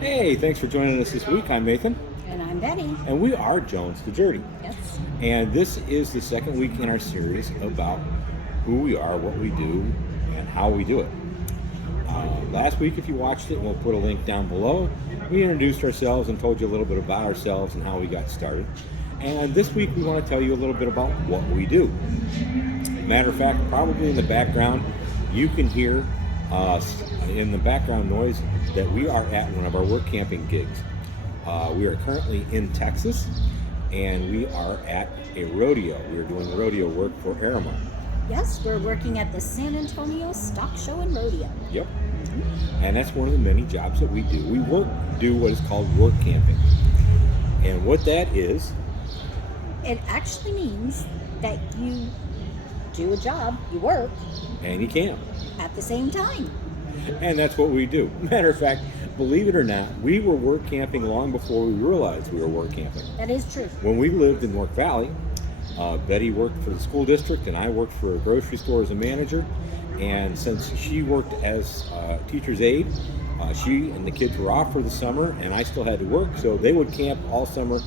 Hey, thanks for joining us this week. I'm Nathan. And I'm Betty. And we are Jones to Dirty. Yes. And this is the second week in our series about who we are, what we do, and how we do it. Last week, if you watched it, we'll put a link down below. We introduced ourselves and told you a little bit about ourselves and how we got started. And this week, we want to tell you a little bit about what we do. Matter of fact, probably in the background, you can hear in the background noise that we are at one of our work camping gigs. We are currently in Texas, and we are at a rodeo. We are doing rodeo work for Aramark. Yes, we're working at the San Antonio Stock Show and Rodeo. Yep. And that's one of the many jobs that we do. We do what is called work camping. And what that is... It actually means that you do a job, you work, and you camp at the same time. And that's what we do. Matter of fact, believe it or not, we were work camping long before we realized we were work camping. That is true. When we lived in North Valley, Betty worked for the school district and I worked for a grocery store as a manager. And since she worked as teacher's aide, she and the kids were off for the summer and I still had to work. So they would camp all summer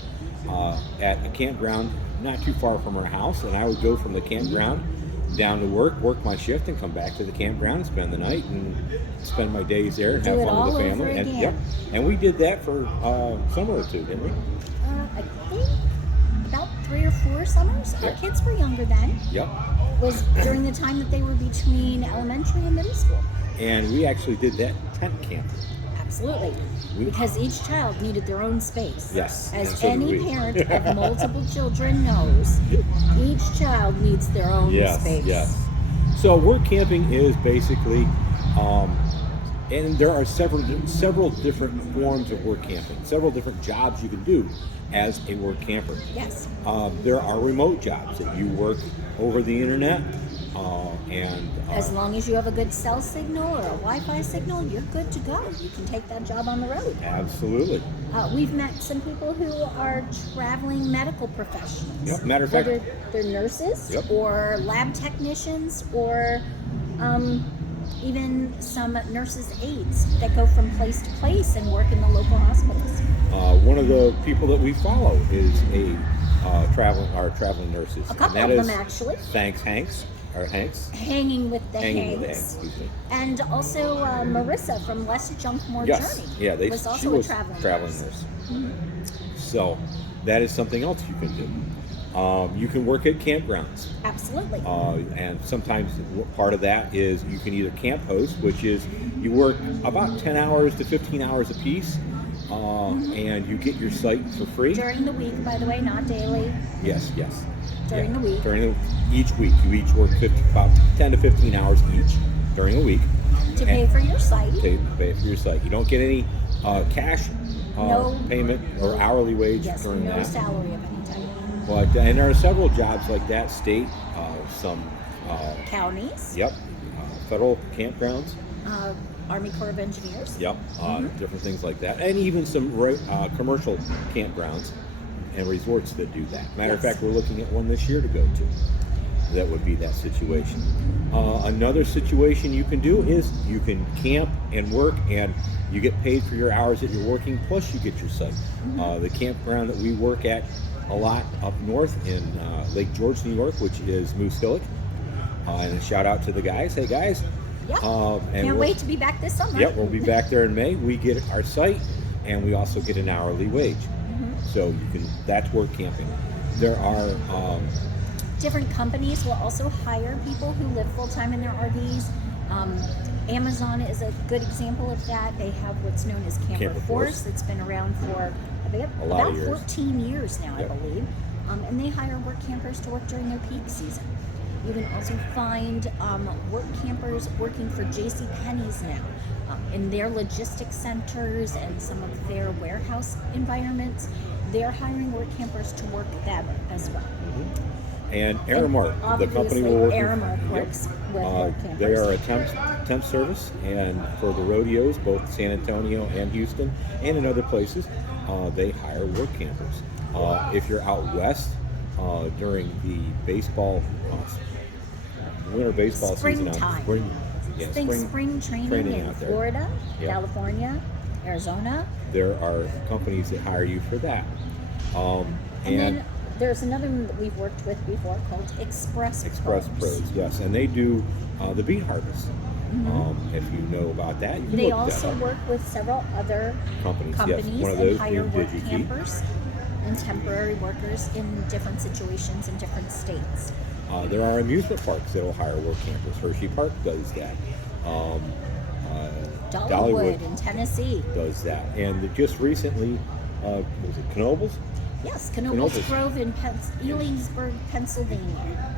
at a campground not too far from our house. And I would go from the campground down to work my shift, and come back to the campground and spend the night and spend my days there and have fun with the family. And we did that for a summer or two, didn't we? I think about 3 or 4 summers. Our kids were younger then. Yep. It was during the time that they were between elementary and middle school. And we actually did that tent camp. Absolutely. Because each child needed their own space. Yes. As so any parent of multiple children knows, each child needs their own space. Yes. So work camping is basically, and there are several different forms of work camping, several different jobs you can do as a work camper. Yes. There are remote jobs that you work over the internet. As long as you have a good cell signal or a Wi-Fi signal, you're good to go. You can take that job on the road. Absolutely. We've met some people who are traveling medical professionals. Yep. Matter of fact, whether they're nurses or lab technicians or even some nurses' aides that go from place to place and work in the local hospitals. One of the people that we follow is traveling nurses. A couple of them actually. Hanks. Hanging with the Hanks. And also Marissa from Less Junk, More Journey. Yeah, was also a traveling nurse. Mm-hmm. So that is something else you can do. You can work at campgrounds. Absolutely. And sometimes part of that is you can either camp host, which is you work about 10 hours to 15 hours a piece. And you get your site for free. During the week, by the way, not daily. Yes. During the week. Each week. You each work about 10 to 15 hours each during the week. To pay for your site. To pay for your site. You don't get any cash payment or hourly wage during that. No salary of any type. But, and there are several jobs like that, state, some... counties. Yep. Federal campgrounds. Army Corps of Engineers. Yep, different things like that. And even some commercial campgrounds and resorts that do that. Matter of fact, we're looking at one this year to go to. That would be that situation. Another situation you can do is you can camp and work, and you get paid for your hours that you're working, plus you get your site. The campground that we work at a lot up north in Lake George, New York, which is Moose Hillock. And a shout out to the guys. Hey, guys. Yeah. Can't wait to be back this summer. Yep, we'll be back there in May. We get our site, and we also get an hourly wage. So that's work camping. There are different companies will also hire people who live full time in their RVs. Amazon is a good example of that. They have what's known as Camper Force. It's been around for about 14 years now, I believe. And they hire work campers to work during their peak season. You can also find work campers working for JCPenney's now in their logistics centers and some of their warehouse environments. They're hiring work campers to work them as well. And Aramark, the company we're working for. Aramark works with work campers. They are a temp service, and for the rodeos, both San Antonio and Houston, and in other places, they hire work campers. If you're out west during the winter baseball season, spring training in Florida, California, Arizona. There are companies that hire you for that. And then there's another one that we've worked with before called Express Pros, yes, and they do the beet harvest. If you know about that, you can They look that also up. work with several other Companies, yes. companies One of and those hire being work DigiKey. campers and temporary workers in different situations in different states. There are amusement parks that will hire work campers. Hershey Park does that. Dollywood in Tennessee does that. And just recently, was it Knoebels? Yes, Knoebels Knoebels. Grove in Elyngsburg, Pennsylvania.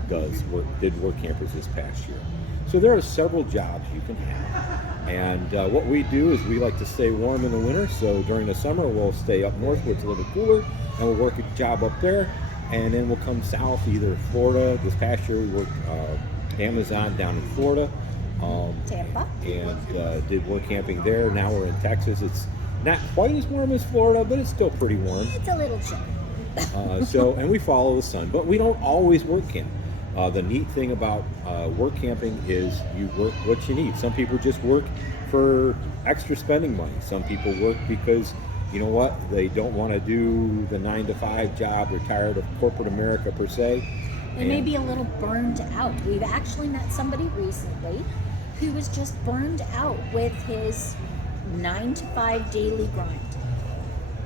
Did work campers this past year. So there are several jobs you can have. And what we do is we like to stay warm in the winter. So during the summer, we'll stay up north where it's a little cooler, and we'll work a job up there. And then we'll come south, either Florida. This past year, we worked Amazon down in Florida. Tampa. And did work camping there. Now we're in Texas. It's not quite as warm as Florida, but it's still pretty warm. It's a little chilly. And we follow the sun, but we don't always work camp. The neat thing about work camping is you work what you need. Some people just work for extra spending money. Some people work because, you know what, they don't want to do the 9-to-5 job. They're tired of corporate America per se. They may be a little burned out. We've actually met somebody recently who was just burned out with his 9-to-5 daily grind.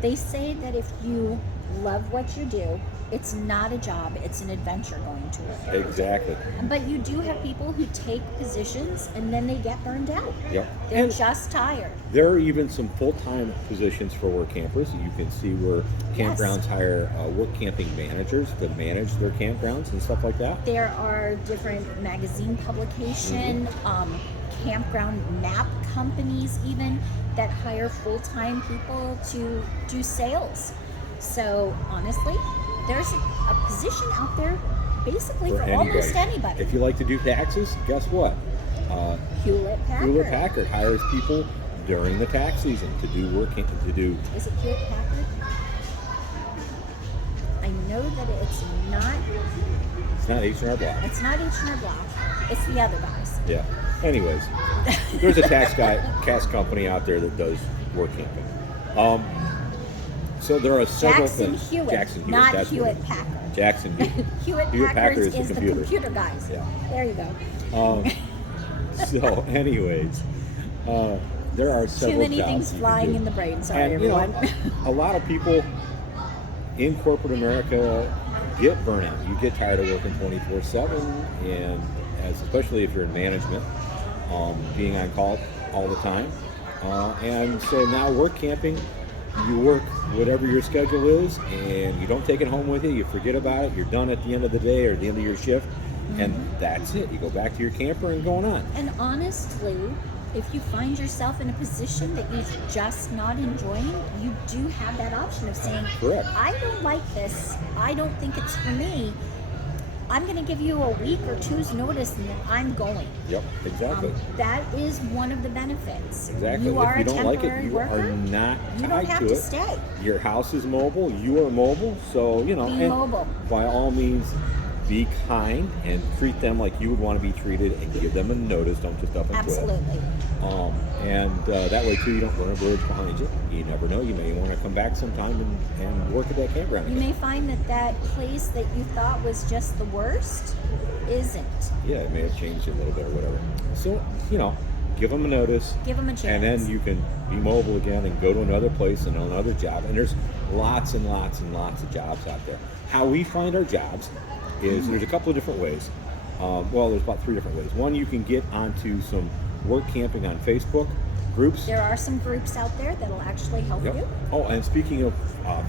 They say that if you love what you do, it's not a job, it's an adventure going to work. Exactly. But you do have people who take positions and then they get burned out. Yep. They're And just tired. there are even some full-time positions for work campers. You can see where campgrounds hire work camping managers to manage their campgrounds and stuff like that. There are different magazine publication, campground map companies even that hire full-time people to do sales. So honestly, there's a position out there basically for almost anybody. If you like to do taxes, guess what? Hewlett-Packard hires people during the tax season to do work. Is it Hewlett-Packard? I know that it's not. It's not H&R Block. It's not H&R Block. It's the other guys. Yeah. Anyways, there's a tax company out there that does work camping. So there are several things. Jackson Hewitt, not Hewlett-Packard. Jackson Hewitt. Hewlett-Packard is the computer guys. Yeah. There you go. So, anyways, there are several Too many jobs things you flying can do. in the brain. Sorry, And, you know, everyone. a lot of people in corporate America get burnout. You get tired of working 24/7, and especially if you're in management, being on call all the time. And so now work camping, you work whatever your schedule is, and you don't take it home with you. You forget about it. You're done at the end of the day or the end of your shift, and that's it. You go back to your camper and going on. And honestly, if you find yourself in a position that you're just not enjoying, you do have that option of saying, Correct. I don't like this. I don't think it's for me. I'm going to give you a week or two's notice and then I'm going. Yep, exactly. That is one of the benefits. Exactly. You are if you a don't like it, temporary you worker. are not You tied don't have to to it. stay. Your house is mobile. You are mobile. So, you know, Be and mobile. by all means, be kind and treat them like you would want to be treated and give them a notice. Don't just up and quit. Absolutely. And that way, too, you don't burn a bridge behind you. You never know. You may want to come back sometime and work at that campground You again. may find that that place that you thought was just the worst isn't. Yeah, it may have changed a little bit or whatever. So, you know, give them a notice. Give them a chance. And then you can be mobile again and go to another place and another job. And there's lots and lots and lots of jobs out there. How we find our jobs is there's a couple of different ways. Well, there's about 3 different ways. One, you can get onto some work camping on Facebook groups. There are some groups out there that'll actually help you. Oh, and speaking of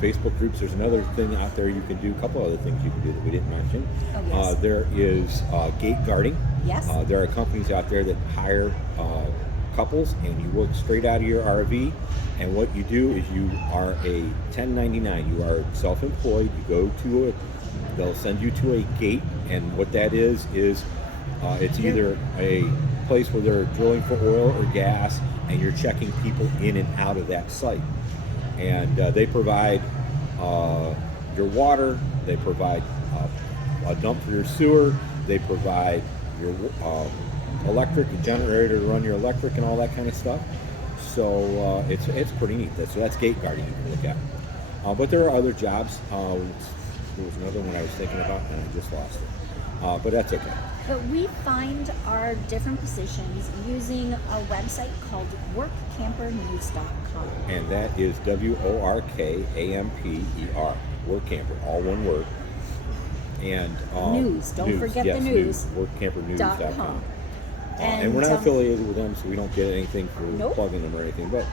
Facebook groups, there's another thing out there you can do, a couple other things you can do that we didn't mention. Oh, yes. There is gate guarding. Yes. There are companies out there that hire couples, and you work straight out of your RV, and what you do is you are a 1099. You are self-employed. You go to they'll send you to a gate, and what that is it's either a place where they're drilling for oil or gas, and you're checking people in and out of that site. And they provide your water, they provide a dump for your sewer, they provide your electric, a generator to run your electric and all that kind of stuff. So it's pretty neat. That's gate guarding you can look at. But there are other jobs. There was another one I was thinking about, and I just lost it. But that's okay. But we find our different positions using a website called WorkCampernhews.com. And that is WorkCamper, WorkCamper, all one word. And news, don't forget the news. WorkCampernews.com. And we're not affiliated with them, so we don't get anything for plugging them or anything, but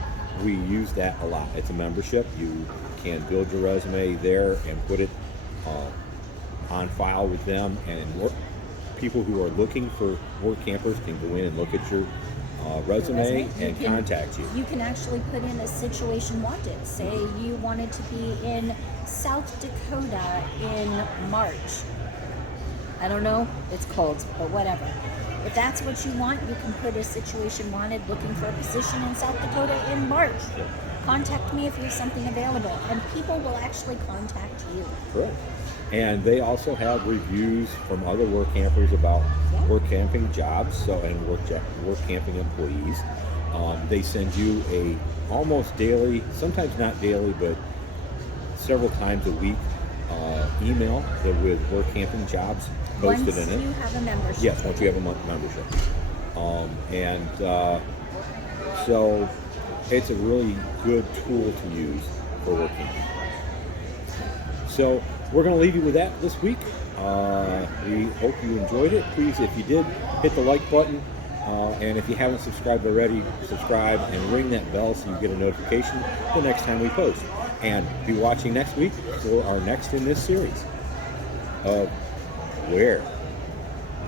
we use that a lot. It's a membership. You can build your resume there and put it on file with them, and people who are looking for work campers can go in and look at your resume and contact you. You can actually put in a situation wanted. Say you wanted to be in South Dakota in March. I don't know, it's cold, but whatever. If that's what you want, you can put a situation wanted looking for a position in South Dakota in March. Contact me if there's something available, and people will actually contact you. Correct. And they also have reviews from other work campers about work camping jobs, and work camping employees. They send you a almost daily, sometimes not daily, but several times a week email with work camping jobs posted in it. Once you have a membership. Yes, once you have a membership. So it's a really good tool to use for work camping. So we're going to leave you with that this week. We hope you enjoyed it. Please, if you did, hit the like button. And if you haven't subscribed already, subscribe and ring that bell so you get a notification the next time we post. And be watching next week for our next in this series of where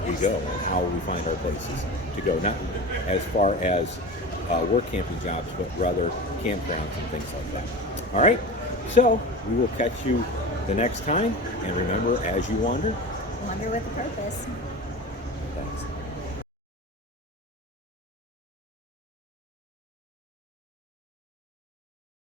we go and how we find our places to go. Not as far as work camping jobs, but rather campgrounds and things like that. All right? So we will catch you the next time. And remember, as you wander, Wander with a purpose. thanks.